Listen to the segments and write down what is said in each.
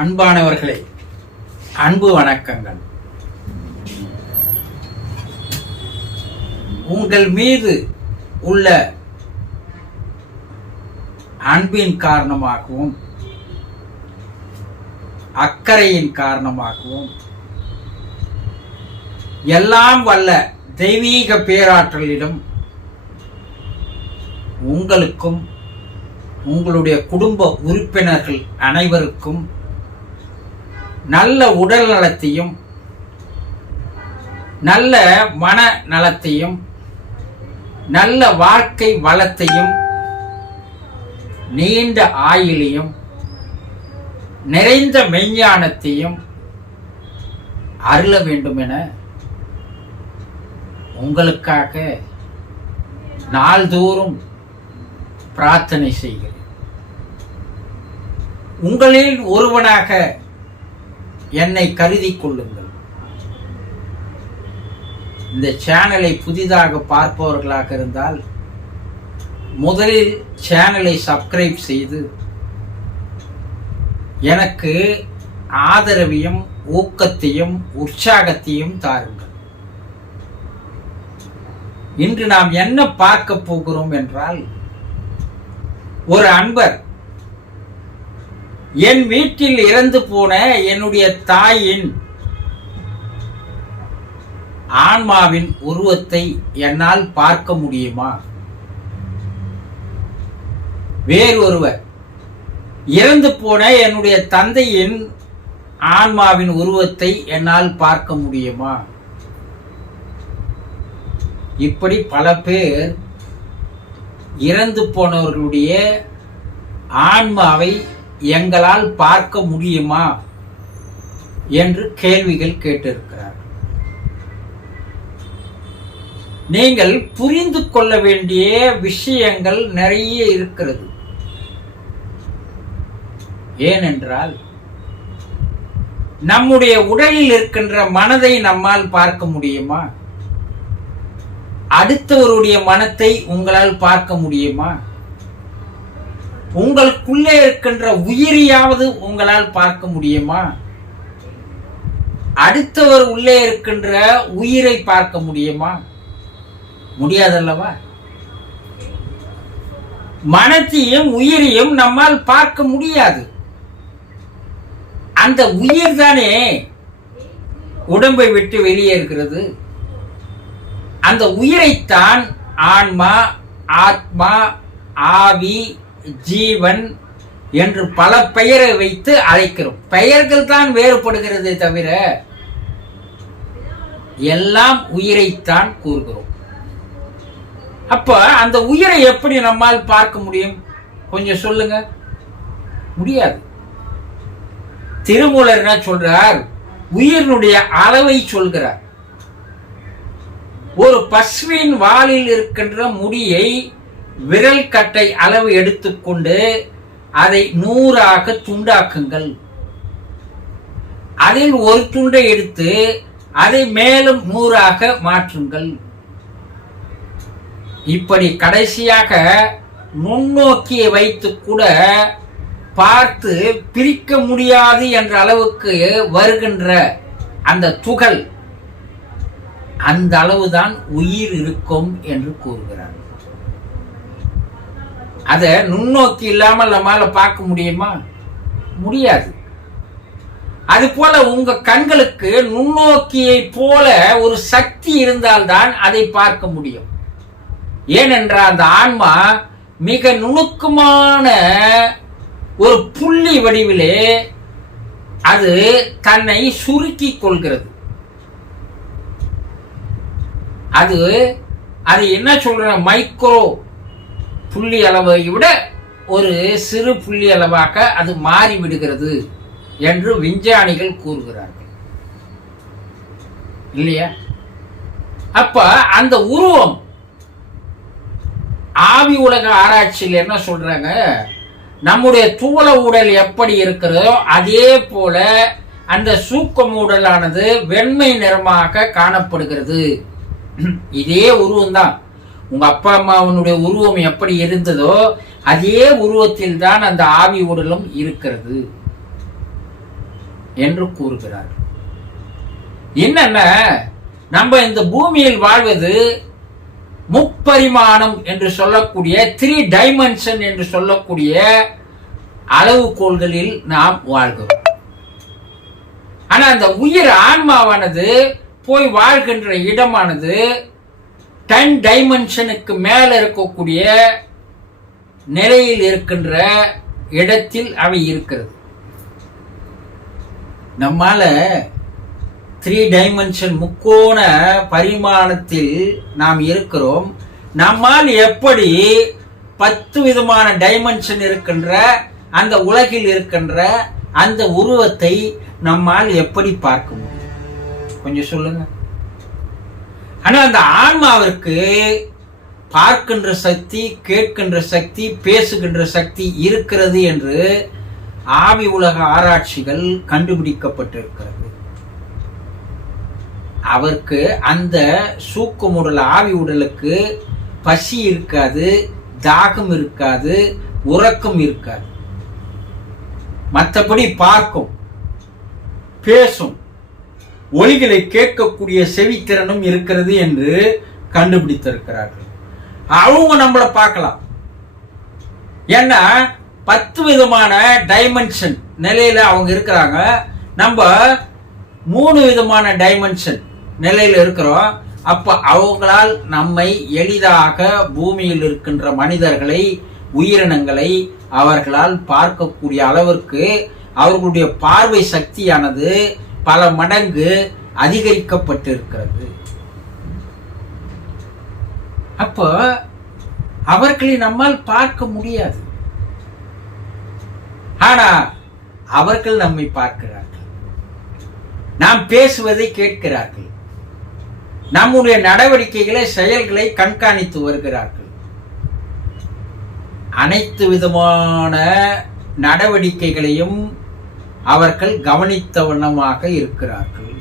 அன்பானவர்களே, அன்பு வணக்கங்கள். உங்கள் மீது உள்ள அன்பின் காரணமாகவும் அக்கறையின் காரணமாகவும் எல்லாம் வல்ல தெய்வீக பேராற்றலிடம் உங்களுக்கும் உங்களுடைய குடும்ப உறுப்பினர்கள் அனைவருக்கும் நல்ல உடல் நலத்தையும் நல்ல மன நலத்தையும் நல்ல வாழ்க்கை வளத்தையும் நீண்ட ஆயுளையும் நிறைந்த மெஞ்ஞானத்தையும் அருள வேண்டும் என உங்களுக்காக நாள்தோறும் பிரார்த்தனை செய்கிறேன். உங்களில் ஒருவனாக என்னை கருதி கொள்ளுங்கள். இந்த சேனலை புதிதாக பார்ப்பவர்களாக இருந்தால் முதலில் சேனலை சப்ஸ்கிரைப் செய்து எனக்கு ஆதரவையும் ஊக்கத்தையும் உற்சாகத்தையும் தாருங்கள். இன்று நாம் என்ன பார்க்க போகிறோம் என்றால், ஒரு அன்பர் என் வீட்டில் இறந்து போன என்னுடைய தாயின் ஆன்மாவின் உருவத்தை என்னால் பார்க்க முடியுமா? வேறொருவர் இறந்து போன என்னுடைய தந்தையின் ஆன்மாவின் உருவத்தை என்னால் பார்க்க முடியுமா? இப்படி பல பேர் இறந்து போனவர்களுடைய ஆன்மாவை எங்களால் பார்க்க முடியுமா என்று கேள்விகள் கேட்டிருக்கிறார். நீங்கள் புரிந்து கொள்ள வேண்டிய விஷயங்கள் நிறைய இருக்கிறது. ஏனென்றால் நம்முடைய உடலில் இருக்கின்ற மனதை நம்மால் பார்க்க முடியுமா? அடுத்தவருடைய மனத்தை உங்களால் பார்க்க முடியுமா? உங்களுக்குள்ளே இருக்கின்ற உயிரியாவது உங்களால் பார்க்க முடியுமா? அடுத்தவர் உள்ளே இருக்கின்ற உயிரை பார்க்க முடியுமா? முடியாதல்லவா? மனத்தையும் உயிரையும் நம்மால் பார்க்க முடியாது. அந்த உயிர் தானே உடம்பை விட்டு வெளியே இருக்கிறது. அந்த உயிரைத்தான் ஆன்மா, ஆத்மா, ஆவி, ஜீவன் என்று பல பெயரை வைத்து அழைக்கிறோம். பெயர்கள் தான் வேறுபடுகிறதே தவிர எல்லாம் உயிரைத்தான் கூறுகிறோம். அப்ப அந்த உயிரை எப்படி நம்மால் பார்க்க முடியும்? கொஞ்சம் சொல்லுங்க. முடியாது. திருமூலர் என்ன சொல்றார்? உயிரினுடைய அளவை சொல்கிறார். ஒரு பசுவின் வாலில் இருக்கின்ற முடியை விரல் கட்டை அளவு எடுத்துக்கொண்டு அதை 100ஆக துண்டாக்குங்கள். அதில் ஒரு துண்டை எடுத்து அதை மேலும் 100ஆக மாற்றுங்கள். இப்படி கடைசியாக நுண்ணோக்கியை வைத்து கூட பார்த்து பிரிக்க முடியாது என்ற அளவுக்கு வருகின்ற அந்த துகள், அந்த அளவுதான் உயிர் இருக்கும் என்று கூறுகிறார். அத நுண்ணோக்கி இல்லாமல் நம்மால பார்க்க முடியுமா? முடியாது. அது போல உங்க கண்களுக்கு நுண்ணோக்கியை போல ஒரு சக்தி இருந்தால்தான் அதை பார்க்க முடியும். ஏனென்றால் அந்த ஆன்மா மிக நுணுக்கமான ஒரு புள்ளி வடிவிலே அது தன்னை சுருக்கி கொள்கிறது. அது என்ன சொல்ற, மைக்ரோ புள்ளி அளவை விட ஒரு சிறு புள்ளி அளவாக அது மாறி விடுகிறது என்று விஞ்ஞானிகள் கூறுகிறார்கள். இல்லையா? அப்ப அந்த உருவம் ஆவி உலக ஆராய்ச்சியில் என்ன சொல்றாங்க, நம்முடைய தூள உடல் எப்படி இருக்கிறதோ அதே போல அந்த சூக்கம் உடலானது வெண்மை நிறமாக காணப்படுகிறது. இதே உருவம் தான். உங்க அப்பா அம்மாவனுடைய உருவம் எப்படி இருந்ததோ அதே உருவத்தில் தான் அந்த ஆவி உடலும் இருக்கிறது. என்று கூறுகிறார்கள். என்னென்ன, நம்ம இந்த பூமியில் வாழ்வது முப்பரிமாணம் என்று சொல்லக்கூடிய 3 டைமென்ஷன் என்று சொல்லக்கூடிய அளவுகோள்களில் நாம் வாழ்கிறோம். ஆனா அந்த உயிர் ஆன்மாவானது போய் வாழ்கின்ற இடமானது 10 டைமென்ஷனுக்கு மேல இருக்கக்கூடிய நிலையில் இருக்கின்ற இடத்தில் அவை இருக்கிறது. நம்மால 3 டைமென்ஷன் முக்கோண பரிமாணத்தில் நாம் இருக்கிறோம். நம்மால் எப்படி 10 விதமான டைமென்ஷன் இருக்கின்ற அந்த உலகில் இருக்கின்ற அந்த உருவத்தை நம்மால் எப்படி பார்க்க முடியும்? கொஞ்சம் சொல்லுங்க. ஆனா அந்த ஆன்மாவிற்கு பார்க்கின்ற சக்தி, கேட்கின்ற சக்தி, பேசுகின்ற சக்தி இருக்கிறது என்று ஆவி உலக ஆராய்ச்சிகள் கண்டுபிடிக்கப்பட்டிருக்கிறது. அவருக்கு அந்த சூக்கம் உடல், ஆவி உடலுக்கு பசி இருக்காது, தாகம் இருக்காது, உறக்கம் இருக்காது. மற்றபடி பார்க்கும், பேசும், ஒலிகளை கேட்கக்கூடிய செவித்திறனும் இருக்கிறது என்று கண்டுபிடித்திருக்கிறார்கள். அவங்க நம்மளை பார்க்கலாம். ஏன்னா 10 விதமான டைமென்ஷன் நிலையில அவங்க இருக்கிறாங்க. நம்ம 3 விதமான டைமென்ஷன் நிலையில இருக்கிறோம். அப்ப அவங்களால் நம்மை எளிதாக பூமியில் இருக்கின்ற மனிதர்களை, உயிரினங்களை அவர்களால் பார்க்கக்கூடிய அளவிற்கு அவர்களுடைய பார்வை சக்தியானது பல மடங்கு அதிகரிக்கப்பட்டிருக்கிறது. அப்போ அவர்களை நம்மால் பார்க்க முடியாது. ஆனா அவர்கள் நம்மை பார்க்கிறார்கள். நாம் பேசுவதை கேட்கிறார்கள். நம்முடைய நடவடிக்கைகளை, செயல்களை கண்காணித்து வருகிறார்கள். அனைத்து விதமான நடவடிக்கைகளையும் அவர்கள் கவனித்த வண்ணமாக இருக்கிறார்கள்.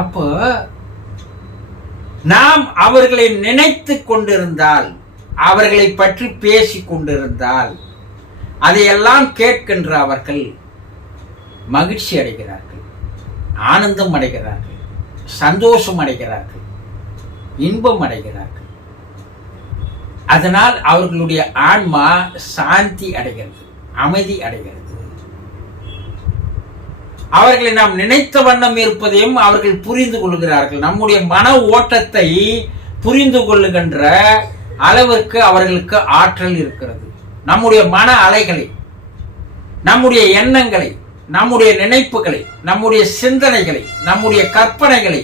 அப்போ நாம் அவர்களை நினைத்து கொண்டிருந்தால், அவர்களை பற்றி பேசிக் கொண்டிருந்தால், அதையெல்லாம் கேட்கின்ற அவர்கள் மகிழ்ச்சி அடைகிறார்கள், ஆனந்தம் அடைகிறார்கள், சந்தோஷம் அடைகிறார்கள், இன்பம் அடைகிறார்கள். அதனால் அவர்களுடைய ஆன்மா சாந்தி அடைகிறது, அமைதி அடைகிறது. அவர்களை நாம் நினைத்த வண்ணம் இருப்பதையும் அவர்கள் புரிந்து கொள்கிறார்கள். நம்முடைய மன ஓட்டத்தை புரிந்து கொள்ளுகின்ற அளவிற்கு அவர்களுக்கு ஆற்றல் இருக்கிறது. நம்முடைய மன அலைகளை, நம்முடைய எண்ணங்களை, நம்முடைய நினைப்புகளை, நம்முடைய சிந்தனைகளை, நம்முடைய கற்பனைகளை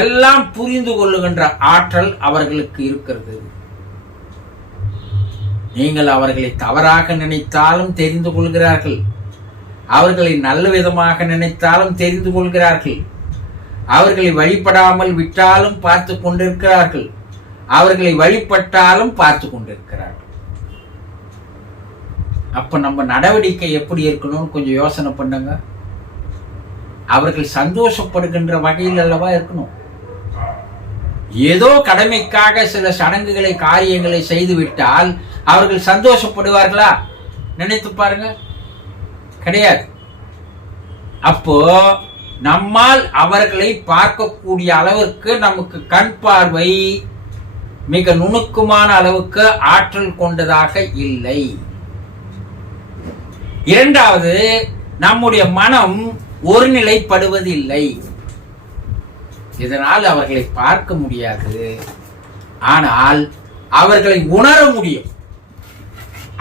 எல்லாம் புரிந்து கொள்ளுகின்ற ஆற்றல் அவர்களுக்கு இருக்கிறது. நீங்கள் அவர்களை தவறாக நினைத்தாலும் தெரிந்து கொள்கிறார்கள். அவர்களை நல்ல விதமாக நினைத்தாலும் தெரிந்து கொள்கிறார்கள். அவர்களை வழிபடாமல் விட்டாலும் பார்த்து கொண்டிருக்கிறார்கள். அவர்களை வழிபட்டாலும் பார்த்து கொண்டிருக்கிறார்கள். அப்ப நம்ம நடவடிக்கை எப்படி இருக்கணும்னு கொஞ்சம் யோசனை பண்ணுங்க. அவர்கள் சந்தோஷப்படுகின்ற வகையில் அல்லவா இருக்கணும். ஏதோ கடமைக்காக சில சடங்குகளை, காரியங்களை செய்துவிட்டால் அவர்கள் சந்தோஷப்படுவார்களா? நினைத்து பாருங்க, கிடையாது. அப்போ நம்மால் அவர்களை பார்க்கக்கூடிய அளவிற்கு நமக்கு கண் பார்வை மிக நுணுக்கமான அளவுக்கு ஆற்றல் கொண்டதாக இல்லை. இரண்டாவது, நம்முடைய மனம் ஒருநிலைப்படுவதில்லை. இதனால் அவர்களை பார்க்க முடியாது. ஆனால் அவர்களை உணர முடியும்.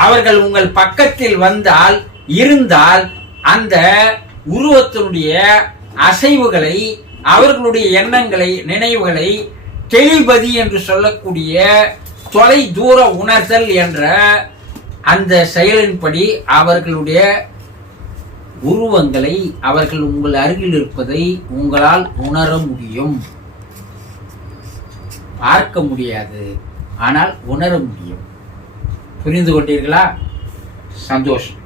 அவர்கள் உங்கள் பக்கத்தில் வந்தால், இருந்தால், அந்த உருவத்தினுடைய அசைவுகளை, அவர்களுடைய எண்ணங்களை, நினைவுகளை டெலிபதி என்று சொல்லக்கூடிய தொலை தூர உணர்தல் என்ற அந்த செயலின்படி அவர்களுடைய உருவங்களை, அவர்கள் உங்கள் அருகில் இருப்பதை உங்களால் உணர முடியும். பார்க்க முடியாது, ஆனால் உணர முடியும். புரிந்து கொண்டீர்களா? சந்தோஷம்.